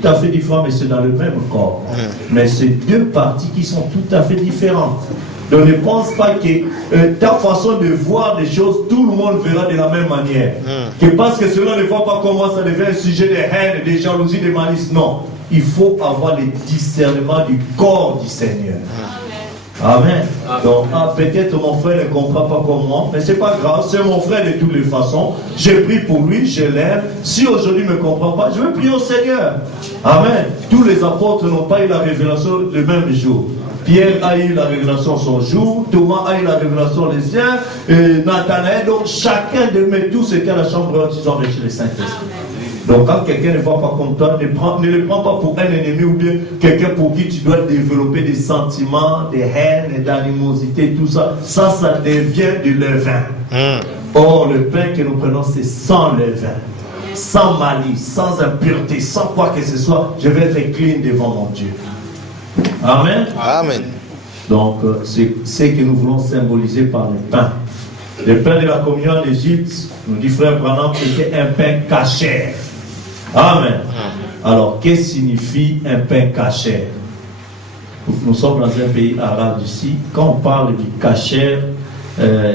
tout à fait différents, mais c'est dans le même corps. Mais c'est deux parties qui sont tout à fait différentes. Donc ne pense pas que ta façon de voir des choses, tout le monde verra de la même manière. Que parce que cela ne voit pas comment ça devient un sujet de haine, de jalousie, de malice. Non. Il faut avoir le discernement du corps du Seigneur. Amen. Donc, peut-être mon frère ne comprend pas comme moi, mais c'est pas grave, c'est mon frère de toutes les façons. J'ai prié pour lui, je l'aime. Si aujourd'hui il ne me comprend pas, je vais prier au Seigneur. Amen. Tous les apôtres n'ont pas eu la révélation le même jour. Pierre a eu la révélation son jour, Thomas a eu la révélation les siens, Nathanaël, donc chacun de mes tous était à la chambre haute, ils ont reçu le Saint-Esprit. Donc quand quelqu'un ne voit pas comme toi, ne le prends pas pour un ennemi ou bien quelqu'un pour qui tu dois développer des sentiments, des haines, d'animosité, tout ça. Ça devient du levain. Or, le pain que nous prenons, c'est sans levain, sans malice, sans impureté, sans quoi que ce soit. Je vais être clean devant mon Dieu. Amen. Amen. Donc, c'est ce que nous voulons symboliser par le pain. Le pain de la communion en Égypte, nous dit frère Branham, était un pain cachère. Amen. Alors, qu'est-ce que signifie un pain cachère? Nous sommes dans un pays arabe ici. Quand on parle du cachère,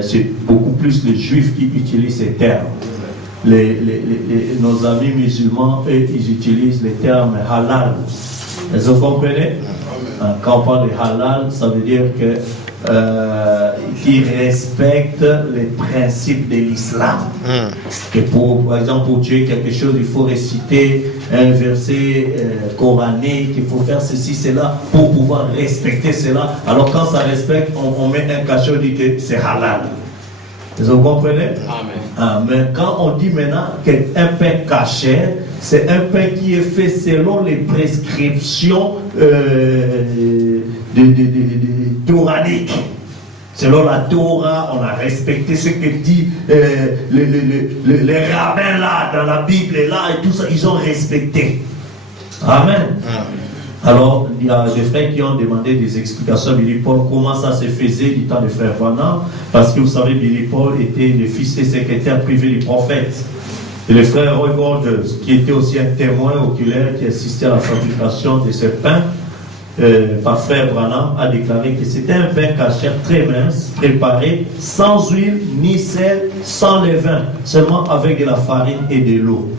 c'est beaucoup plus les juifs qui utilisent ces termes. Nos amis musulmans, eux, ils utilisent les termes halal. Vous comprenez? Quand on parle de halal, ça veut dire que qui respectent les principes de l'islam. Que par exemple, pour tuer quelque chose, il faut réciter un verset coranique, il faut faire ceci, cela, pour pouvoir respecter cela. Alors quand ça respecte, on met un cachet, on dit que c'est halal. Vous comprenez? Amen. Mais quand on dit maintenant qu'un pain caché, c'est un pain qui est fait selon les prescriptions toraniques. Selon la Torah, on a respecté ce que dit les rabbins là, dans la Bible là, et tout ça, ils ont respecté. Amen. Alors, il y a des frères qui ont demandé des explications à Billy Paul, comment ça se faisait du temps de frère Branham, parce que vous savez, Billy Paul était le fils des secrétaires privés du prophète. Et le frère Roy Gorders, qui était aussi un témoin oculaire qui assistait à la fabrication de ce pain, par frère Branham, a déclaré que c'était un pain cachère très mince, préparé sans huile ni sel, sans levain, seulement avec de la farine et de l'eau.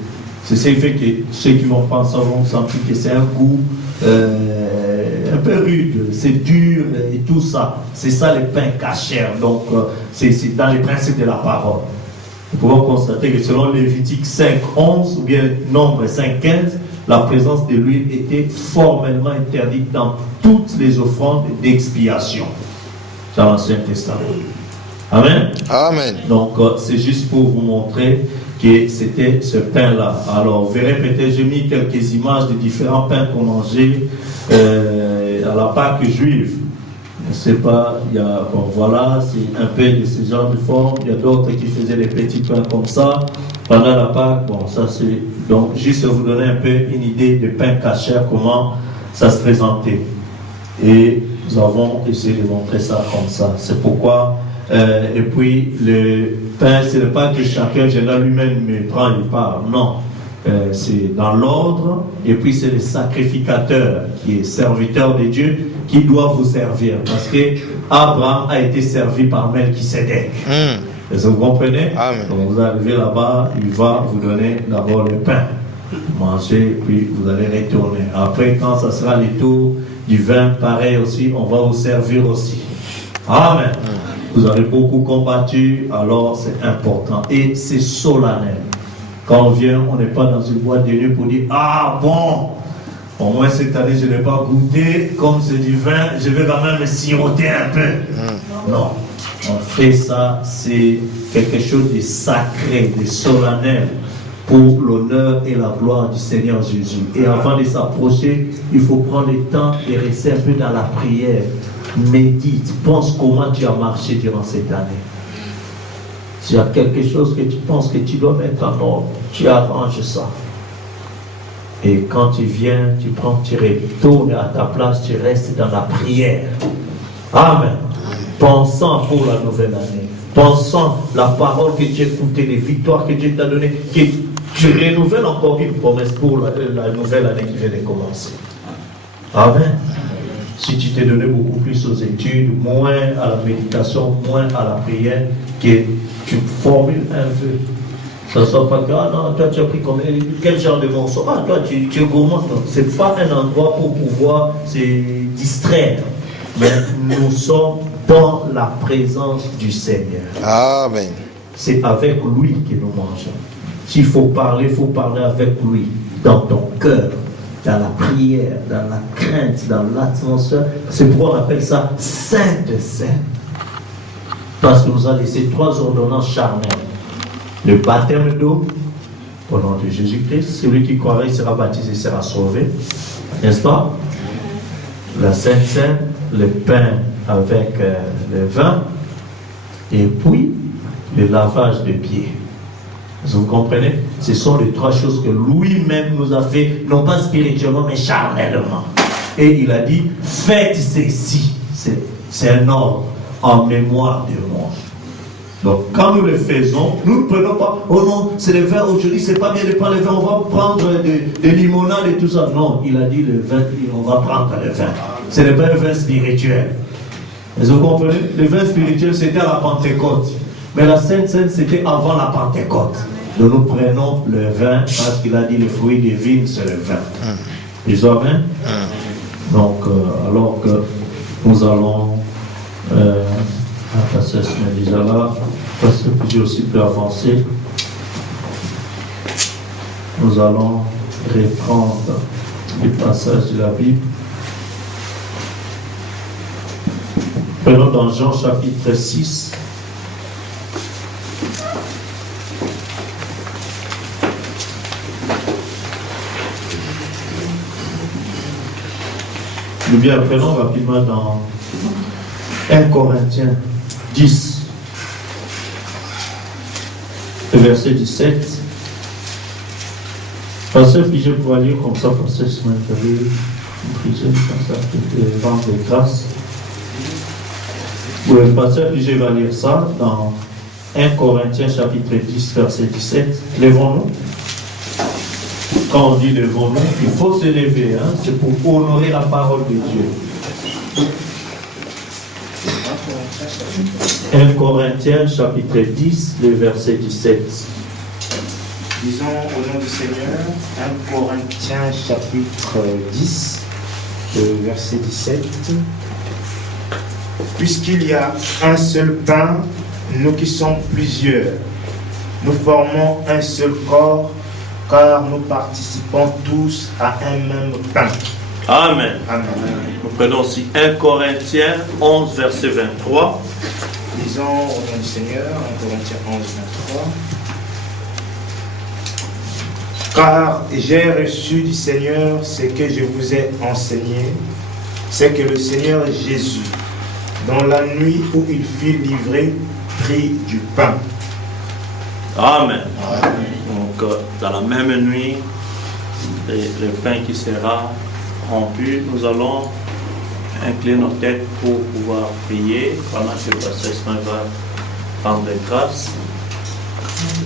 C'est ce qui fait que ceux qui vont penser vont sentir que c'est un goût un peu rude, c'est dur et tout ça. C'est ça le pain cachère. Donc c'est dans les principes de la parole. Nous pouvons constater que selon Lévitique 5:11 ou bien Nombre 5:15, la présence de l'huile était formellement interdite dans toutes les offrandes d'expiation dans l'Ancien Testament. Amen. Amen. Donc c'est juste pour vous montrer que c'était ce pain-là. Alors, vous verrez peut-être, j'ai mis quelques images de différents pains qu'on mangeait à la Pâque juive. Je ne sais pas, il y a, bon, voilà, c'est un peu de ce genre de forme. Il y a d'autres qui faisaient des petits pains comme ça pendant la Pâque. Bon, ça c'est. Donc, juste vous donner un peu une idée de pain cachère, comment ça se présentait. Et nous avons essayé de montrer ça comme ça. C'est pourquoi. Et puis, le pain, ce n'est pas que chacun viendra lui-même me prend et part. Non. C'est dans l'ordre. Et puis, c'est le sacrificateur qui est serviteur de Dieu qui doit vous servir. Parce que Abraham a été servi par Melchisédek. Est-ce que vous comprenez? Amen. Donc, vous arrivez là-bas, il va vous donner d'abord le pain. Mangez, puis vous allez retourner. Après, quand ça sera le tour du vin, pareil aussi, on va vous servir aussi. Amen. Vous avez beaucoup combattu, alors c'est important. Et c'est solennel. Quand on vient, on n'est pas dans une boîte de nuit pour dire, ah bon, au moins cette année je n'ai pas goûté, comme c'est du vin, je vais quand même me siroter un peu. Non, on fait ça, c'est quelque chose de sacré, de solennel, pour l'honneur et la gloire du Seigneur Jésus. Et avant de s'approcher, il faut prendre le temps et rester un peu dans la prière. Médite, pense comment tu as marché durant cette année. S'il y a quelque chose que tu penses que tu dois mettre en ordre, tu arranges ça. Et quand tu viens, tu prends, tu retournes à ta place, tu restes dans la prière. Amen. Pensant pour la nouvelle année. Pensant la parole que tu as écoutée, les victoires que Dieu t'a données, que tu renouvelles encore une promesse pour la nouvelle année qui vient de commencer. Amen. Si tu t'es donné beaucoup plus aux études, moins à la méditation, moins à la prière, que tu formules un vœu. Ça ne soit pas que, ah non, toi tu as pris quel genre de morceau? Ah, toi tu es gourmand. Non, ce n'est pas un endroit pour pouvoir se distraire. Mais nous sommes dans la présence du Seigneur. Amen. C'est avec lui que nous mangeons. S'il faut parler avec lui, dans ton cœur, dans la prière, dans la crainte, dans l'atmosphère. C'est pourquoi on appelle ça Sainte Sainte. Parce qu'il nous a laissé 3 ordonnances charnelles. Le baptême d'eau, au nom de Jésus-Christ, celui qui croira sera baptisé, sera sauvé. N'est-ce pas? La Sainte Sainte, le pain avec le vin, et puis le lavage des pieds. Vous comprenez? Ce sont les 3 choses que lui-même nous a fait, non pas spirituellement, mais charnellement. Et il a dit, faites ceci. C'est un ordre en mémoire de moi. Donc, quand nous le faisons, nous ne prenons pas, oh non, c'est le vin aujourd'hui, c'est pas bien de prendre le vin, on va prendre des limonades et tout ça. Non, il a dit le vin, on va prendre le vin. Ce n'est pas un vin spirituel. Vous comprenez? Le vin spirituel, c'était à la Pentecôte. Mais la Sainte Sainte, c'était avant la Pentecôte. Donc nous prenons le vin, parce qu'il a dit les fruits des vignes, c'est le vin. Ils ont amen? Donc, alors que nous allons, pasteur Smith déjà là, parce que j'ai aussi pu avancer, nous allons reprendre les passages de la Bible. Prenons dans Jean chapitre 6. Nous bien prenons rapidement dans 1 Corinthiens 10, verset 17. Pasteur Pigé pour lire comme ça, pasteur Simon Pigé, comme ça, le vent de grâce. Le pasteur Pigé va lire ça dans 1 Corinthiens chapitre 10, verset 17. Lèvons-nous. Quand on dit lèvons-nous, il faut se lever, hein? C'est pour honorer la parole de Dieu. 1 Corinthiens chapitre 10, le verset 17. Disons au nom du Seigneur, 1 Corinthiens chapitre 10, le verset 17. Puisqu'il y a un seul pain, nous qui sommes plusieurs, nous formons un seul corps, car nous participons tous à un même pain. Amen. Amen. Nous prenons aussi 1 Corinthiens 11, verset 23. Disons au nom du Seigneur, 1 Corinthiens 11, 23. Car j'ai reçu du Seigneur ce que je vous ai enseigné, c'est que le Seigneur Jésus, dans la nuit où il fut livré, prit du pain. Amen. Donc, dans la même nuit, le pain qui sera rompu, nous allons incliner nos têtes pour pouvoir prier pendant que le pasteur Ismaël va prendre les grâces.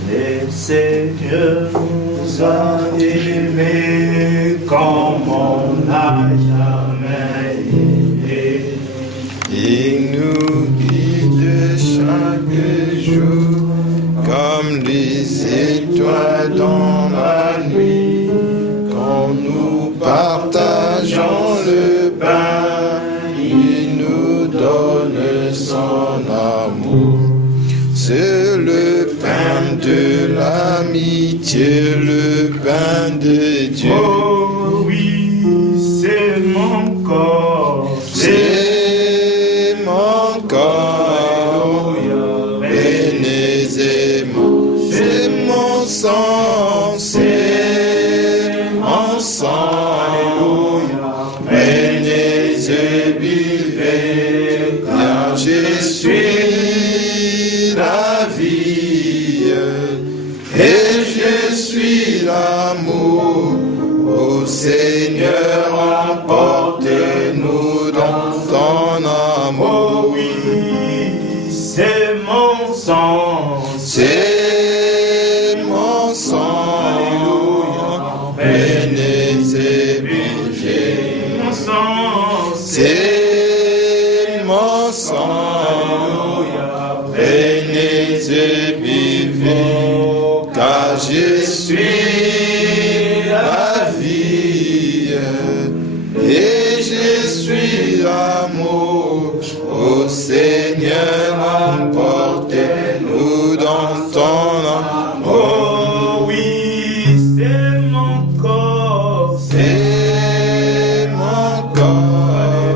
Le Seigneur nous a aimés comme on n'a jamais aimé. Il nous guide chaque jour comme les étoiles dans la nuit. Quand nous partageons le pain, il nous donne son amour. C'est le pain de l'amitié, le pain de Dieu. Oh oui, c'est mon corps. C'est mon corps, bénézez-moi. C'est mon sang, c'est mon sang. Bénézez, vivez, car je suis la vie et je suis l'amour. Ô Seigneur, emporte-nous dans ton amour. Oh oui, c'est mon sang. C'est mon sang, C'est mon sang, prenez et buvez, car je suis la vie et je suis l'amour. Ô Seigneur, emportez-nous dans ton amour. Oh oui, c'est mon corps, C'est mon corps,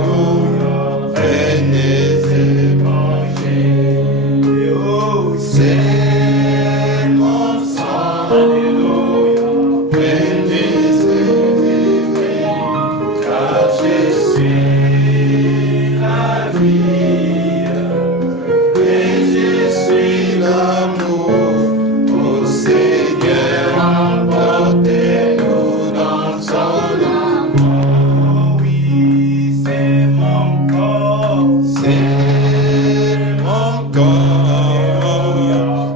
prenez et mangez. oh, C'est mon sang, prenez et buvez, car je suis la vie et je suis l'amour. Ô Seigneur, emportez-nous dans son amour. oh oui, c'est mon corps, C'est mon corps,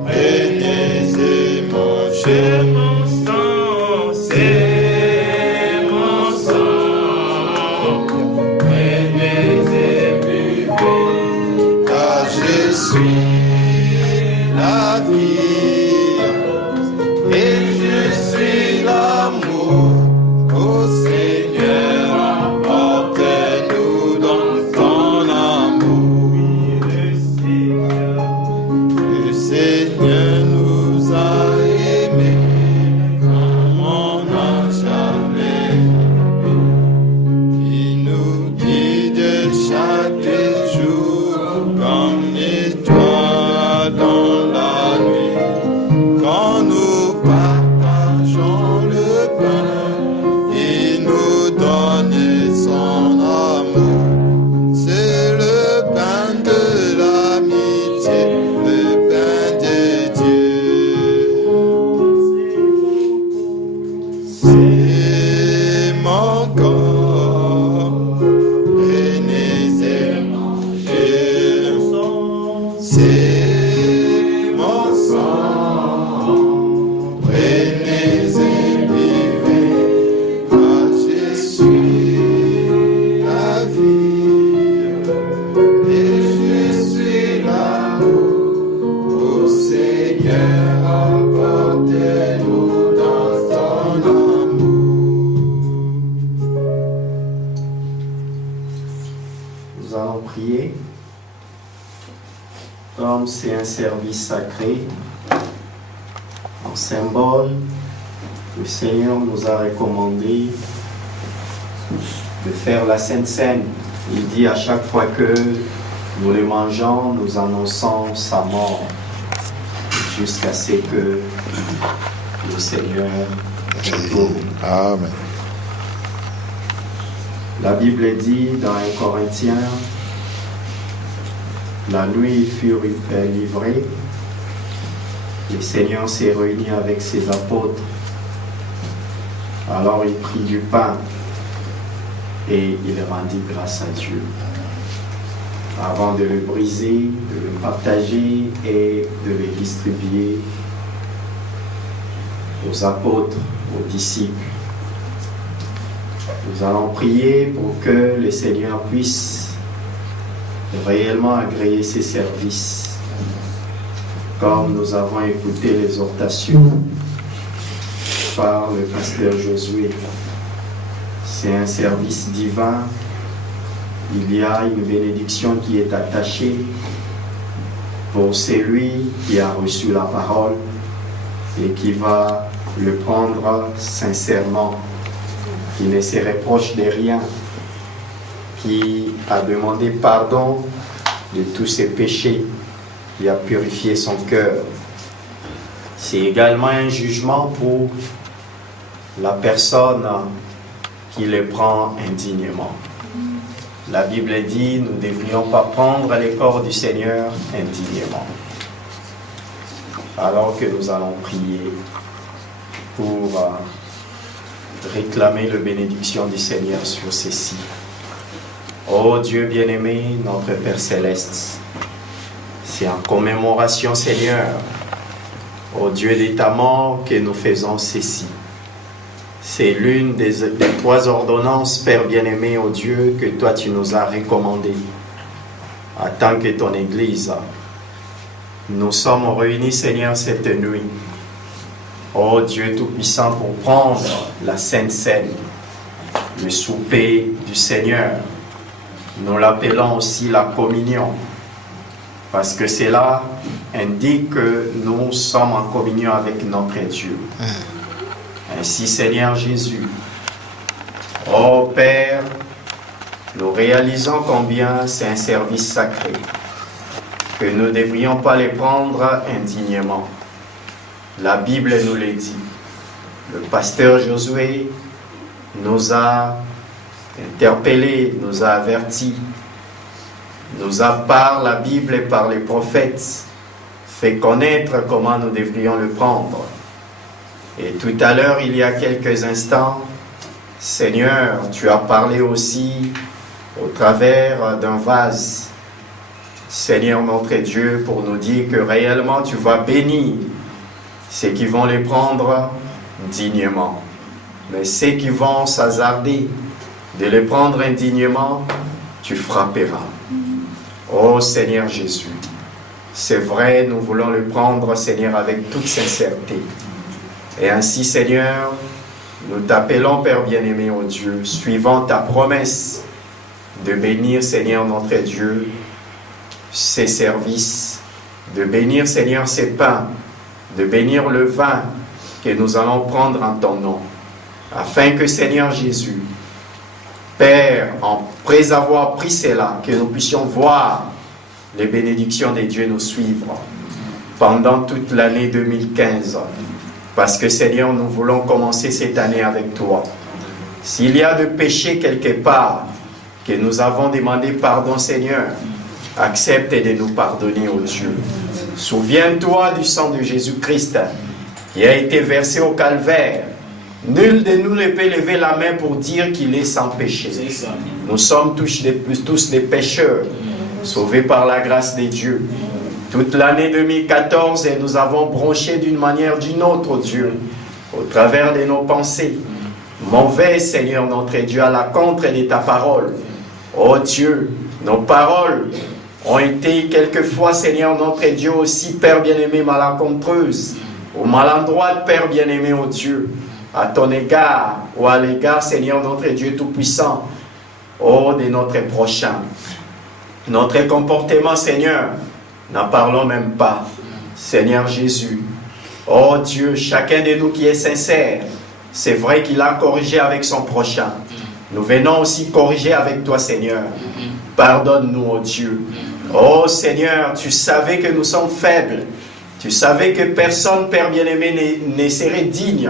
prenez et mangez. mon sang, c'est mon sang. Prenez et buvez, car je suis la vie et je suis l'amour. Ô Seigneur, emporte-nous dans ton amour. Le Seigneur nous a aimés comme on n'a jamais aimé. Il nous guide chaque jour comme l'étoile dans la nuit. Quand nous partageons le pain, il nous donne son amour. C'est le pain de l'amitié, le pain de Dieu. C'est mon corps, prenez et mangez. C'est mon sang, prenez et buvez, car je suis la vie et je suis l'amour. Ô Seigneur, emportez-nous dans ton amour. Nous allons prier. Comme c'est un service sacré, en symbole, le Seigneur nous a recommandé de faire la Sainte Seine. Il dit à chaque fois que nous le mangeons, nous annonçons sa mort jusqu'à ce que le Seigneur retourne. Amen. La Bible dit dans 1 Corinthiens, la nuit fut livrée, le Seigneur s'est réuni avec ses apôtres. Alors il prit du pain et il rendit grâce à Dieu. Avant de le briser, de le partager et de le distribuer aux apôtres, aux disciples. Nous allons prier pour que le Seigneur puisse réellement agréer ses services, comme nous avons écouté l'exhortation par le pasteur Josué. C'est un service divin. Il y a une bénédiction qui est attachée pour celui qui a reçu la parole et qui va le prendre sincèrement, qui ne se reproche de rien, qui a demandé pardon de tous ses péchés, qui a purifié son cœur. C'est également un jugement pour la personne qui le prend indignement. La Bible dit, nous ne devrions pas prendre les corps du Seigneur indignement. Alors que nous allons prier pour réclamer la bénédiction du Seigneur sur ceci. Ô Dieu bien-aimé, notre Père Céleste, c'est en commémoration, Seigneur, au Dieu de ta mort que nous faisons ceci. C'est l'une des 3 ordonnances, Père bien-aimé, ô Dieu, que toi tu nous as recommandées en tant que ton Église. Nous sommes réunis, Seigneur, cette nuit. Ô Dieu Tout-Puissant, pour prendre la Sainte Seine, le souper du Seigneur. Nous l'appelons aussi la communion, parce que cela indique que nous sommes en communion avec notre Dieu. Ainsi, Seigneur Jésus, ô Père, nous réalisons combien c'est un service sacré, que nous ne devrions pas les prendre indignement. La Bible nous le dit. Le pasteur Josué nous a interpellés, nous a avertis, nous a par la Bible et par les prophètes fait connaître comment nous devrions le prendre. Et tout à l'heure, il y a quelques instants, Seigneur, tu as parlé aussi au travers d'un vase, Seigneur notre Dieu, pour nous dire que réellement tu vas bénir ceux qui vont les prendre dignement. Mais ceux qui vont s'hasarder de les prendre indignement, tu frapperas. Oh Seigneur Jésus, c'est vrai, nous voulons le prendre, Seigneur, avec toute sincérité. Et ainsi, Seigneur, nous t'appelons, Père bien-aimé, ô Dieu, suivant ta promesse de bénir, Seigneur, notre Dieu, ces services, de bénir, Seigneur, ces pains, de bénir le vin que nous allons prendre en ton nom, afin que, Seigneur Jésus, Père, après avoir pris cela, que nous puissions voir les bénédictions de Dieu nous suivre pendant toute l'année 2015. Parce que, Seigneur, nous voulons commencer cette année avec toi. S'il y a de péché quelque part, que nous avons demandé pardon, Seigneur, accepte de nous pardonner, ô Dieu. Souviens-toi du sang de Jésus-Christ qui a été versé au calvaire. Nul de nous ne peut lever la main pour dire qu'il est sans péché. Nous sommes tous des pécheurs, sauvés par la grâce de Dieu. Toute l'année 2014, et nous avons bronché d'une manière ou d'une autre, oh Dieu, au travers de nos pensées. Mauvais, Seigneur notre Dieu, à l'encontre de ta parole. Oh Dieu, nos paroles ont été quelquefois, Seigneur notre Dieu, aussi, Père bien-aimé, malencontreuses, ou malandroites, Père bien-aimé, oh Dieu, à ton égard, ou à l'égard, Seigneur notre Dieu Tout-Puissant, oh, de notre prochain. Notre comportement, Seigneur, n'en parlons même pas. Seigneur Jésus, oh Dieu, chacun de nous qui est sincère, c'est vrai qu'il a corrigé avec son prochain. Nous venons aussi corriger avec toi, Seigneur. Pardonne-nous, oh Dieu. Oh Seigneur, tu savais que nous sommes faibles. Tu savais que personne, Père bien-aimé, ne serait digne.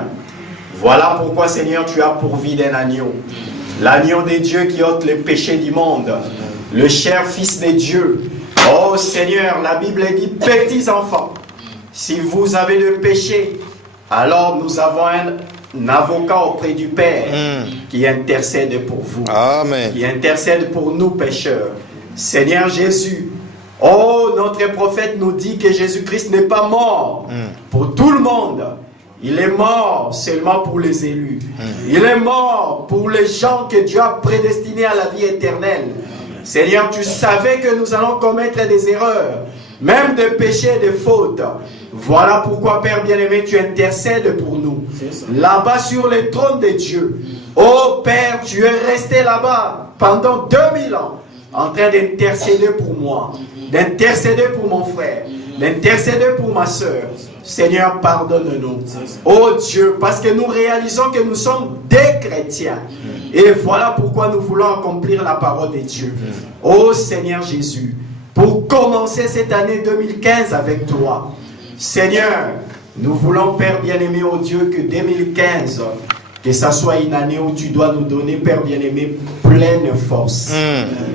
Voilà pourquoi, Seigneur, tu as pourvu d'un agneau. L'agneau de Dieu qui ôte les péchés du monde. Le cher Fils de Dieu. Oh Seigneur, la Bible dit, petits enfants, si vous avez le péché, alors nous avons un avocat auprès du Père qui intercède pour vous. Amen. Qui intercède pour nous pécheurs. Seigneur Jésus, oh, notre prophète nous dit que Jésus-Christ n'est pas mort pour tout le monde. Il est mort seulement pour les élus. Il est mort pour les gens que Dieu a prédestinés à la vie éternelle. Seigneur, tu savais que nous allons commettre des erreurs, même des péchés, des fautes. Voilà pourquoi, Père bien-aimé, tu intercèdes pour nous. Là-bas sur le trône de Dieu. Oh Père, tu es resté là-bas pendant 2000 ans, en train d'intercéder pour moi, d'intercéder pour mon frère, d'intercéder pour ma soeur. Seigneur, pardonne-nous. Oh Dieu, parce que nous réalisons que nous sommes des chrétiens. Et voilà pourquoi nous voulons accomplir la parole de Dieu. Oh Seigneur Jésus, pour commencer cette année 2015 avec toi. Seigneur, nous voulons, Père bien-aimé, oh Dieu, que 2015, que ça soit une année où tu dois nous donner, Père bien-aimé, pleine force,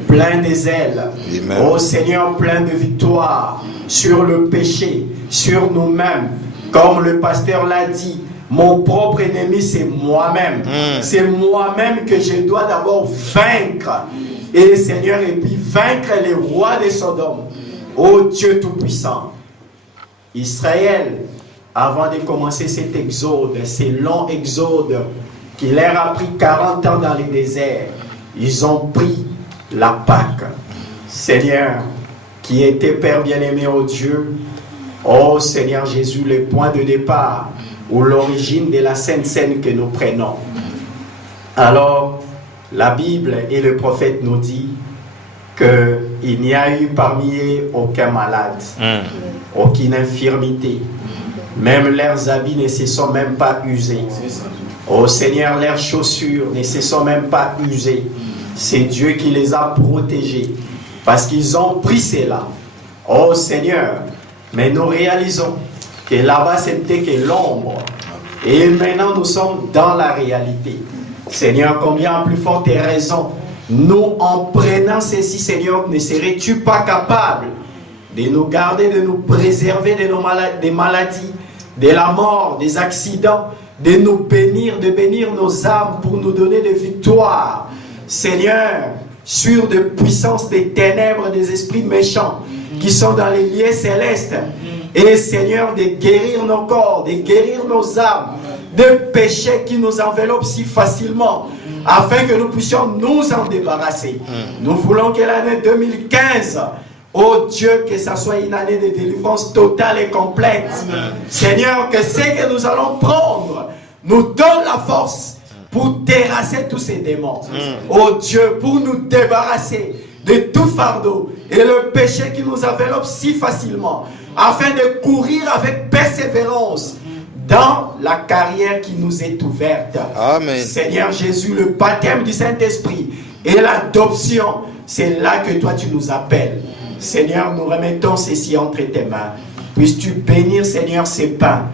plein des ailes. Amen. Oh Seigneur, plein de victoire sur le péché, sur nous-mêmes. Comme le pasteur l'a dit, mon propre ennemi, c'est moi-même. C'est moi-même que je dois d'abord vaincre. Et Seigneur, et puis vaincre les rois de Sodome. Oh Dieu Tout-Puissant. Israël, avant de commencer cet exode, ce long exode qui leur a pris 40 ans dans les déserts, ils ont pris la Pâque. Seigneur, qui était Père bien-aimé, oh Dieu, oh Seigneur Jésus, le point de départ ou l'origine de la Sainte Seine que nous prenons. Alors, la Bible et le prophète nous dit qu'il n'y a eu parmi eux aucun malade, aucune infirmité. Même leurs habits ne se sont même pas usés. Oh Seigneur, leurs chaussures ne se sont même pas usées. C'est Dieu qui les a protégés parce qu'ils ont pris cela. Oh Seigneur, mais nous réalisons que là-bas c'était que l'ombre. Et maintenant nous sommes dans la réalité. Seigneur, combien plus forte raison, nous en prenant ceci, Seigneur, ne serais-tu pas capable de nous garder, de nous préserver de des maladies, de la mort, des accidents, de nous bénir, de bénir nos âmes pour nous donner des victoires. Seigneur, sur des puissances des ténèbres, des esprits méchants qui sont dans les lieux célestes. Et Seigneur, de guérir nos corps, de guérir nos âmes, de péchés qui nous enveloppent si facilement, afin que nous puissions nous en débarrasser. Nous voulons que l'année 2015, oh Dieu, que ça soit une année de délivrance totale et complète. Seigneur, que ce que nous allons prendre nous donne la force pour terrasser tous ces démons. Oh Dieu, pour nous débarrasser de tout fardeau et le péché qui nous enveloppe si facilement, afin de courir avec persévérance dans la carrière qui nous est ouverte. Amen. Seigneur Jésus, le baptême du Saint-Esprit et l'adoption, c'est là que toi tu nous appelles. Seigneur, nous remettons ceci entre tes mains. Puisses-tu bénir, Seigneur, ces pains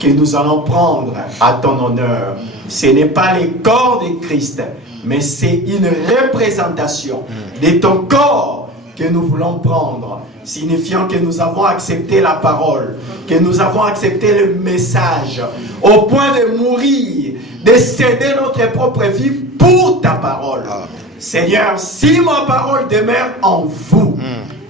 que nous allons prendre à ton honneur. Ce n'est pas les corps de Christ, mais c'est une représentation de ton corps que nous voulons prendre, signifiant que nous avons accepté la parole, que nous avons accepté le message, au point de mourir, de céder notre propre vie pour ta parole. Seigneur, si ma parole demeure en vous,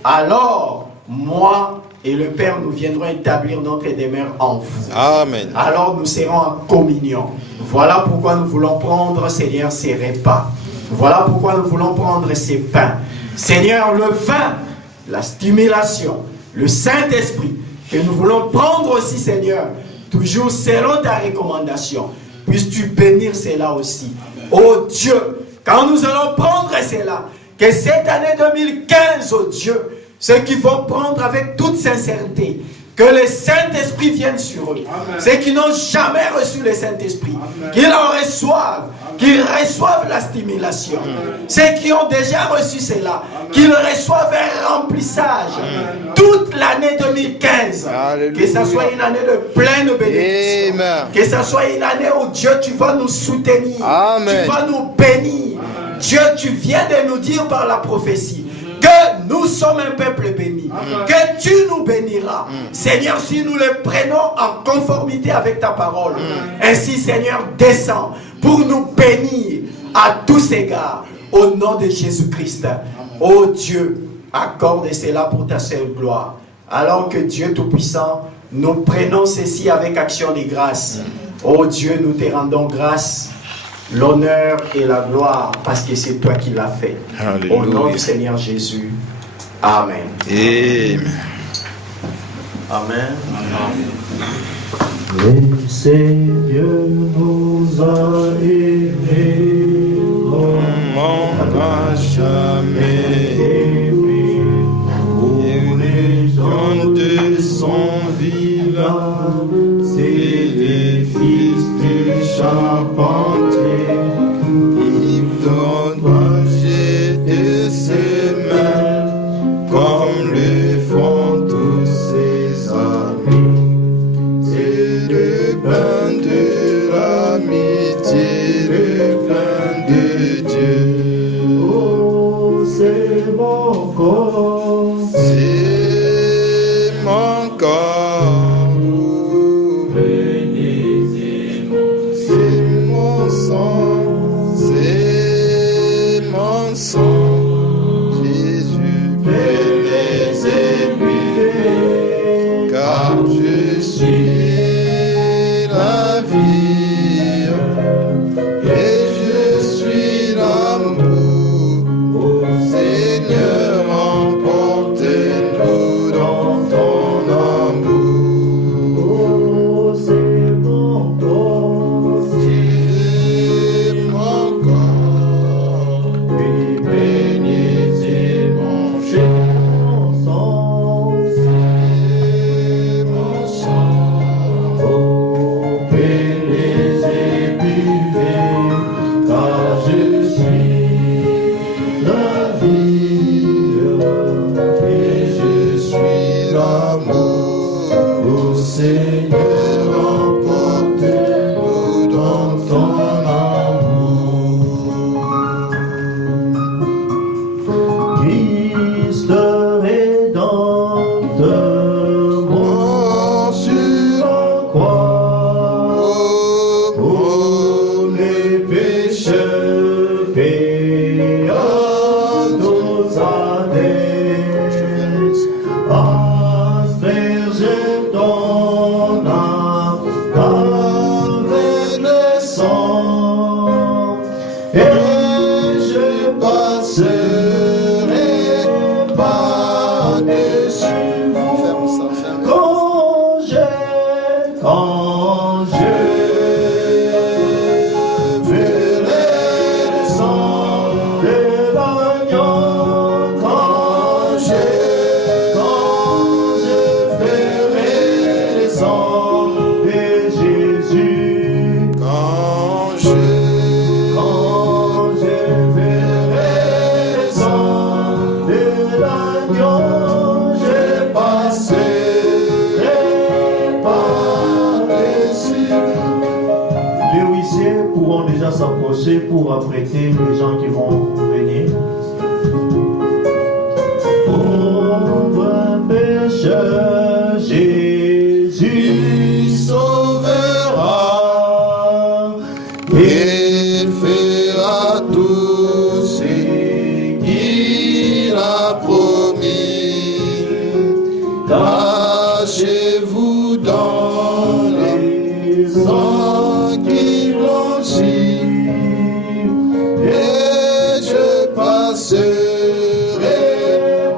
alors moi et le Père, nous viendrons établir notre demeure en vous. Amen. Alors nous serons en communion. Voilà pourquoi nous voulons prendre, Seigneur, ces repas. Voilà pourquoi nous voulons prendre ces pains. Seigneur, le vin, la stimulation, le Saint-Esprit, que nous voulons prendre aussi, Seigneur, toujours selon ta recommandation. Puisses-tu bénir cela aussi. Oh Dieu, quand nous allons prendre cela, que cette année 2015, oh Dieu, ceux qui vont prendre avec toute sincérité, que le Saint-Esprit vienne sur eux. Amen. Ceux qui n'ont jamais reçu le Saint-Esprit, qu'ils en reçoivent, qu'ils reçoivent la stimulation. Amen. Ceux qui ont déjà reçu cela, qu'ils reçoivent un remplissage. Amen. Toute l'année 2015. Alléluia. Que ce soit une année de pleine bénédiction. Amen. Que ce soit une année où Dieu, tu vas nous soutenir. Amen. Tu vas nous bénir. Amen. Dieu, tu viens de nous dire par la prophétie que nous sommes un peuple béni. Amen. Que tu nous béniras. Seigneur, si nous le prenons en conformité avec ta parole. Ainsi, Seigneur, descends pour nous bénir à tous égards. Au nom de Jésus-Christ. Oh Dieu, accorde cela pour ta seule gloire. Alors que Dieu Tout-Puissant, nous prenons ceci avec action de grâce. Oh Dieu, nous te rendons grâce, l'honneur et la gloire, parce que c'est toi qui l'as fait. Alléluia. Au nom du Seigneur Jésus. Amen. Amen. Amen. Le Seigneur nous a aimés, on n'a jamais aimé. Pour les gens de son village, c'est les fils du charpentier. Il donne manger de ses mains, comme le font tous ses amis. C'est le pain de l'amitié, le pain de Dieu. Oh, compléter les gens qui vont venir. Pauvre pécheur, Jésus sauvera. Il fera tout ce qu'il a promis. Cachez-vous dans les sang qui blanchit, et je passerai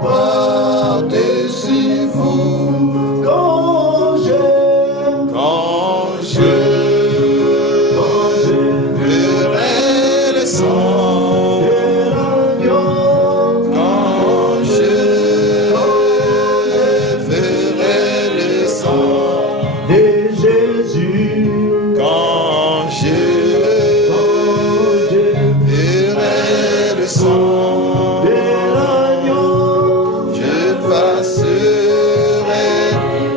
par-dessus vous Quand je verrai le sang, quand je verrai le sang, de Jésus, quand je verrai le sang, de l'agneau, je passerai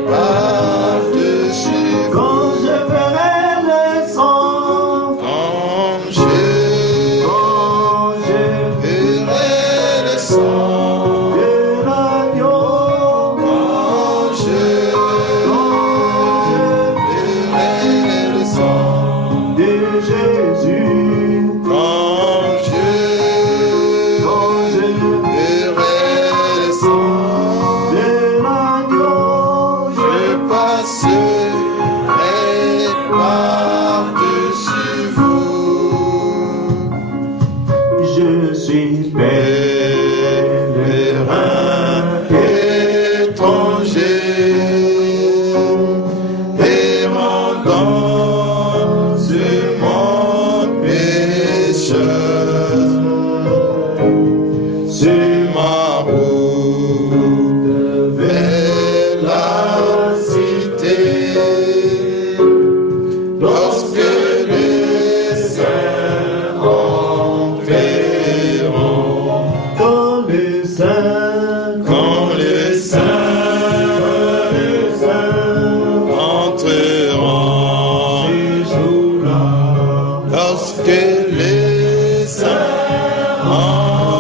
par-dessus vous. quand je verrai le sang, Quand je verrai le sang, de l'agneau, quand je verrai le sang, de Jésus, quand je verrai le sang, de l'agneau, je passerai par-dessus vous. je suis pèlerin.